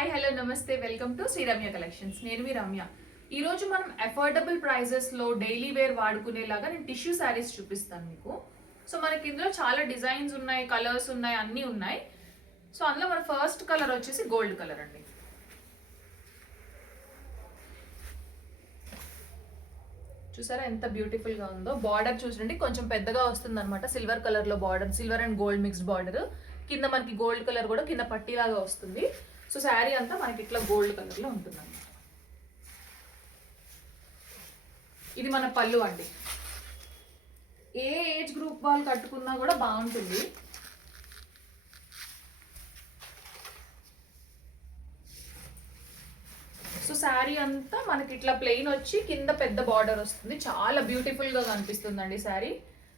Hi hello నమస్తే welcome to Sreeramya collections. నేను మీ రమ్య. ఈరోజు మనం అఫోర్డబుల్ ప్రైజెస్లో డైలీ వేర్ వాడుకునేలాగా నేను టిష్యూ శారీస్ చూపిస్తాను మీకు. సో మనకి ఇందులో చాలా డిజైన్స్ ఉన్నాయి, కలర్స్ ఉన్నాయి, అన్నీ ఉన్నాయి. సో అందులో మన ఫస్ట్ కలర్ వచ్చేసి గోల్డ్ కలర్ అండి. చూసారా ఎంత బ్యూటిఫుల్గా ఉందో. బార్డర్ చూడండి కొంచెం పెద్దగా వస్తుంది అనమాట. సిల్వర్ కలర్లో border, silver and gold mixed border. కింద మనకి గోల్డ్ కలర్ కూడా కింద పట్టీలాగా వస్తుంది. సో శారీ అంతా మనకి ఇట్లా గోల్డ్ కలర్లో ఉంటుంది అన్నమాట. ఇది మన పళ్ళు అండి. ఏ ఏజ్ గ్రూప్ వాళ్ళు కట్టుకున్నా కూడా బాగుంటుంది. సో శారీ అంతా మనకి ఇట్లా ప్లెయిన్ వచ్చి కింద పెద్ద బార్డర్ వస్తుంది. చాలా బ్యూటిఫుల్గా కనిపిస్తుందండి శారీ.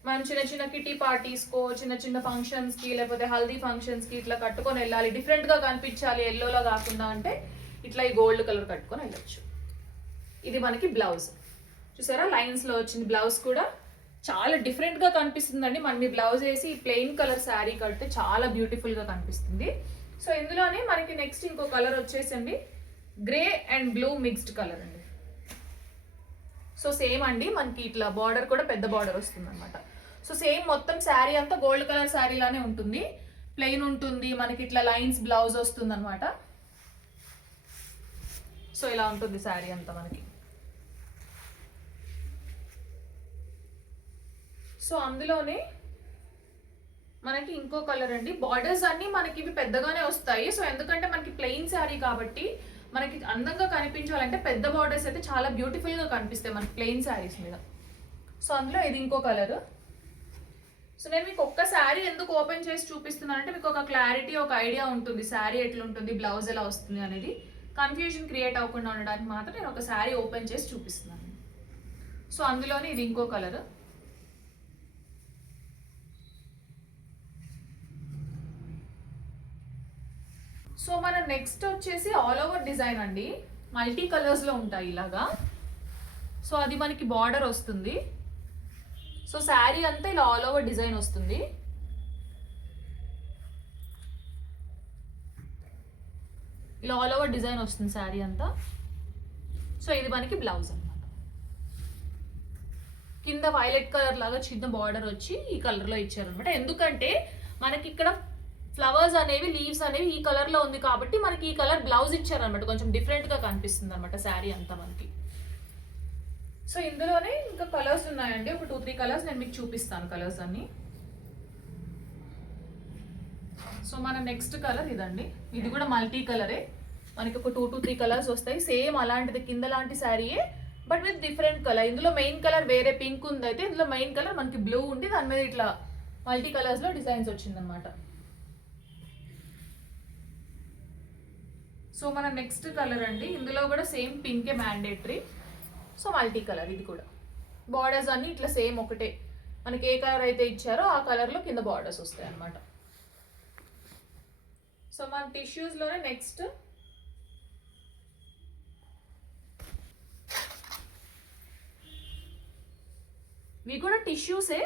మనం చిన్న చిన్న కిటీ పార్టీస్కో, చిన్న చిన్న ఫంక్షన్స్కి, లేకపోతే హల్దీ ఫంక్షన్స్కి ఇట్లా కట్టుకొని వెళ్ళాలి, డిఫరెంట్గా కనిపించాలి, ఎల్లోలా కాకుండా అంటే ఇట్లా ఈ గోల్డ్ కలర్ కట్టుకొని వెళ్ళచ్చు. ఇది మనకి బ్లౌజ్. చూసారా లైన్స్లో వచ్చింది. బ్లౌజ్ కూడా చాలా డిఫరెంట్గా కనిపిస్తుందండి. మనం ఈ బ్లౌజ్ వేసి ఈ ప్లెయిన్ కలర్ శారీ కడితే చాలా బ్యూటిఫుల్గా కనిపిస్తుంది. సో ఇందులోనే మనకి నెక్స్ట్ ఇంకో కలర్ వచ్చేసండి grey and blue mixed colour అండి. సో సేమ్ అండి, మనకి ఇట్లా బార్డర్ కూడా పెద్ద బార్డర్ వస్తుంది అనమాట. సో సేమ్ మొత్తం శారీ అంతా గోల్డ్ కలర్ శారీ లానే ఉంటుంది. ప్లెయిన్ ఉంటుంది, మనకి ఇట్లా లైన్స్ బ్లౌజ్ వస్తుంది అనమాట. సో ఇలా ఉంటుంది శారీ అంతా మనకి. సో అందులోనే మనకి ఇంకో కలర్ అండి. బార్డర్స్ అన్ని మనకి ఇవి పెద్దగానే వస్తాయి. సో ఎందుకంటే మనకి ప్లెయిన్ శారీ కాబట్టి మనకి అందంగా కనిపించాలంటే పెద్ద బార్డర్స్ అయితే చాలా బ్యూటిఫుల్గా కనిపిస్తాయి మనకి ప్లెయిన్ శారీస్ మీద. సో అందులో ఇది ఇంకో కలర్. సో నేను మీకు ఒక్క శారీ ఎందుకు ఓపెన్ చేసి చూపిస్తున్నానంటే మీకు ఒక క్లారిటీ, ఒక ఐడియా ఉంటుంది శారీ ఎట్లుంటుంది, బ్లౌజ్ ఎలా వస్తుంది అనేది. కన్ఫ్యూజన్ క్రియేట్ అవ్వకుండా ఉండడానికి మాత్రం నేను ఒక శారీ ఓపెన్ చేసి చూపిస్తున్నాను. సో అందులోనే ఇది ఇంకో కలర్. సో మన నెక్స్ట్ వచ్చేసి ఆల్ ఓవర్ డిజైన్ అండి. మల్టీ కలర్స్లో ఉంటాయి ఇలాగా. సో అది మనకి బార్డర్ వస్తుంది. సో శారీ అంతా ఇలా ఆల్ ఓవర్ డిజైన్ వస్తుంది. ఇలా ఆల్ ఓవర్ డిజైన్ వస్తుంది శారీ అంతా. సో ఇది మనకి బ్లౌజ్ అన్నమాట. కింద వైలెట్ కలర్ లాగా చిన్న బార్డర్ వచ్చి ఈ కలర్లో ఇచ్చారనమాట. ఎందుకంటే మనకి ఇక్కడ ఫ్లవర్స్ అనేవి, లీవ్స్ అనేవి ఈ కలర్లో ఉంది కాబట్టి మనకి ఈ కలర్ బ్లౌజ్ ఇచ్చారనమాట. కొంచెం డిఫరెంట్గా కనిపిస్తుంది అనమాట శారీ అంతా మనకి. సో ఇందులోనే ఇంకా కలర్స్ ఉన్నాయండి, ఒక 2-3 కలర్స్ నేను మీకు చూపిస్తాను కలర్స్ అన్ని. సో మన నెక్స్ట్ కలర్ ఇదండి. ఇది కూడా మల్టీ కలరే. మనకి ఒక 2-3 కలర్స్ వస్తాయి. సేమ్ అలాంటిది కింద లాంటి శారీయే బట్ విత్ డిఫరెంట్ కలర్. ఇందులో మెయిన్ కలర్ వేరే పింక్ ఉంది, అయితే ఇందులో మెయిన్ కలర్ మనకి బ్లూ ఉండి దాని మీద ఇట్లా మల్టీ కలర్స్లో డిజైన్స్ వచ్చిందనమాట. సో మన నెక్స్ట్ కలర్ అండి. ఇందులో కూడా సేమ్ పింకే మ్యాండేటరీ. సో మల్టీ కలర్ ఇది కూడా. బార్డర్స్ అన్ని ఇట్లా సేమ్ ఒకటే, మనకి ఏ కలర్ అయితే ఇచ్చారో ఆ కలర్లో కింద బార్డర్స్ వస్తాయి అన్నమాట. సో మన టిష్యూస్లోనే నెక్స్ట్ ఇవి కూడా టిష్యూసే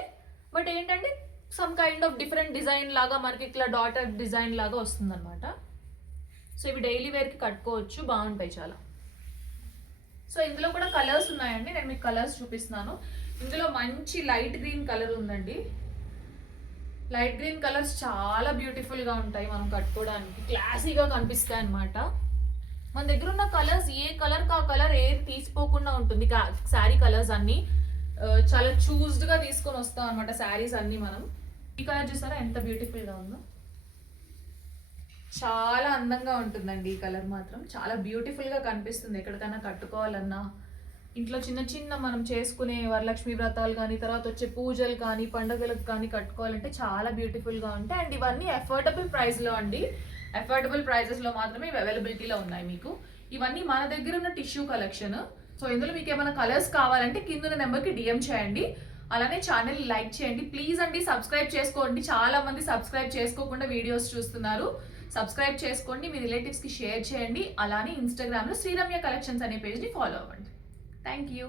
బట్ ఏంటంటే some kind of different design లాగా మనకి ఇట్లా డాటర్ డిజైన్ లాగా వస్తుంది అనమాట. సో ఇవి డైలీ వేర్కి కట్టుకోవచ్చు, బాగుంటాయి చాలా. సో ఇందులో కూడా కలర్స్ ఉన్నాయండి, నేను మీకు కలర్స్ చూపిస్తున్నాను. ఇందులో మంచి లైట్ గ్రీన్ కలర్ ఉందండి. లైట్ గ్రీన్ కలర్స్ చాలా బ్యూటిఫుల్గా ఉంటాయి, మనం కట్టుకోవడానికి క్లాసీగా కనిపిస్తాయి అన్నమాట. మన దగ్గర ఉన్న కలర్స్ ఏ కలర్ కా కలర్ ఏది తీసిపోకుండా ఉంటుంది. శారీ కలర్స్ అన్నీ చాలా చూస్డ్గా తీసుకొని వస్తాం అనమాట శారీస్ అన్నీ మనం. ఈ కలర్ చూసారా ఎంత బ్యూటిఫుల్గా ఉందో. చాలా అందంగా ఉంటుందండి ఈ కలర్ మాత్రం. చాలా బ్యూటిఫుల్గా కనిపిస్తుంది ఎక్కడికైనా కట్టుకోవాలన్నా. ఇంట్లో చిన్న చిన్న మనం చేసుకునే వరలక్ష్మి వ్రతాలు కానీ, తర్వాత వచ్చే పూజలు కానీ, పండుగలకు కానీ కట్టుకోవాలంటే చాలా బ్యూటిఫుల్గా ఉంటాయి. అండ్ ఇవన్నీ అఫోర్డబుల్ ప్రైస్లో అండి. అఫోర్డబుల్ ప్రైజెస్లో మాత్రమే ఇవి అవైలబిలిటీలో ఉన్నాయి మీకు. ఇవన్నీ మన దగ్గర ఉన్న టిష్యూ కలెక్షన్. సో ఇందులో మీకు ఏమైనా కలర్స్ కావాలంటే కింద నెంబర్కి డిఎం చేయండి. అలానే ఛానల్ లైక్ చేయండి ప్లీజ్ అండి. సబ్స్క్రైబ్ చేసుకోండి. చాలా మంది సబ్స్క్రైబ్ చేసుకోకుండా వీడియోస్ చూస్తున్నారు. సబ్స్క్రైబ్ చేసుకోండి, మీ రిలేటివ్స్కి షేర్ చేయండి. అలానే ఇన్స్టాగ్రామ్లో శ్రీరమ్య కలెక్షన్స్ అనే పేజ్ని ఫాలో అవ్వండి. Thank you.